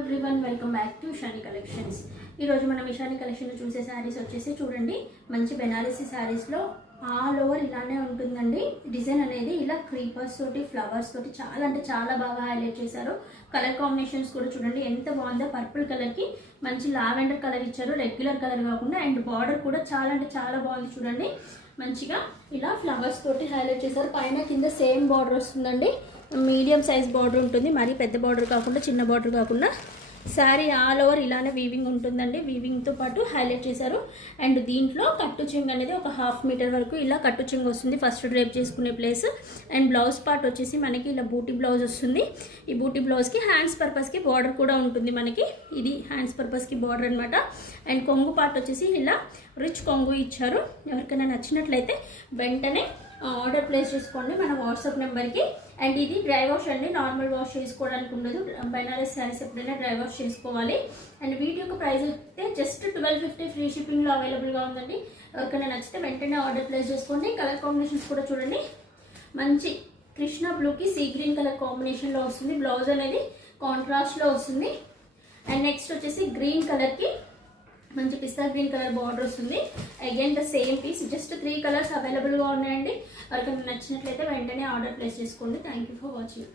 Everyone, welcome back to Ishani collections. ఈరోజు మనం ఇషాని కలెక్షన్లో చూసే శారీస్ వచ్చేసి చూడండి, మంచి బెనారసీ శారీస్లో ఆల్ ఓవర్ ఇలానే ఉంటుందండి. డిజైన్ అనేది ఇలా క్రీపర్స్ తోటి ఫ్లవర్స్ తోటి చాలా అంటే చాలా బాగా హైలైట్ చేశారు. కలర్ కాంబినేషన్స్ కూడా చూడండి ఎంత బాగుందో. పర్పుల్ కలర్కి మంచి లావెండర్ కలర్ ఇచ్చారు, రెగ్యులర్ కలర్ కాకుండా. అండ్ బార్డర్ కూడా చాలా అంటే చాలా బాగుంది చూడండి. మంచిగా ఇలా ఫ్లవర్స్ తోటి హైలైట్ చేశారు. పైన కింద సేమ్ బార్డర్ వస్తుందండి. మీడియం సైజ్ బార్డర్ ఉంటుంది, మరీ పెద్ద బార్డర్ కాకుండా చిన్న బార్డర్ కాకుండా. శారీ ఆల్ ఓవర్ ఇలానే వీవింగ్ ఉంటుందండి. వీవింగ్తో పాటు హైలైట్ చేశారు. అండ్ దీంట్లో కట్టు చెంగు అనేది ఒక 1/2 మీటర్ వరకు ఇలా కట్టు చెంగు వస్తుంది, ఫస్ట్ డ్రేప్ చేసుకునే ప్లేస్. అండ్ బ్లౌజ్ పార్ట్ వచ్చేసి మనకి ఇలా బూటీ బ్లౌజ్ వస్తుంది. ఈ బూటీ బ్లౌజ్కి హ్యాండ్స్ పర్పస్కి బార్డర్ కూడా ఉంటుంది మనకి. ఇది హ్యాండ్స్ పర్పస్కి బార్డర్ అనమాట. అండ్ కొంగు పార్ట్ వచ్చేసి ఇలా రిచ్ కొంగు ఇచ్చారు. ఎవరికైనా నచ్చినట్లయితే వెంటనే ఆర్డర్ ప్లేస్ చేసుకోండి మన వాట్సాప్ నెంబర్కి. అండ్ ఇది డ్రై వాష్ అండి, నార్మల్ వాష్ చేసుకోవడానికి ఉండదు. బెనారస్ శారీస్ ఎప్పుడైనా డ్రై వాష్ చేసుకోవాలి. అండ్ వీటి యొక్క ప్రైస్ అయితే జస్ట్ 1250 ఫ్రీ షిప్పింగ్లో అవైలబుల్గా ఉందండి. ఎవరికైనా నచ్చితే వెంటనే ఆర్డర్ ప్లేస్ చేసుకోండి. కలర్ కాంబినేషన్స్ కూడా చూడండి, మంచి కృష్ణ బ్లూకి సీ గ్రీన్ కలర్ కాంబినేషన్లో వస్తుంది. బ్లౌజ్ అనేది కాంట్రాస్ట్లో వస్తుంది. అండ్ నెక్స్ట్ వచ్చేసి గ్రీన్ కలర్కి మంచి పిస్తా గ్రీన్ కలర్ బార్డర్ వస్తుంది. Again the same piece, just 3 colours అవైలబుల్గా ఉన్నాయండి. ఎవరికైనా నచ్చినట్లయితే వెంటనే ఆర్డర్ ప్లేస్ చేసుకోండి. Thank you for watching.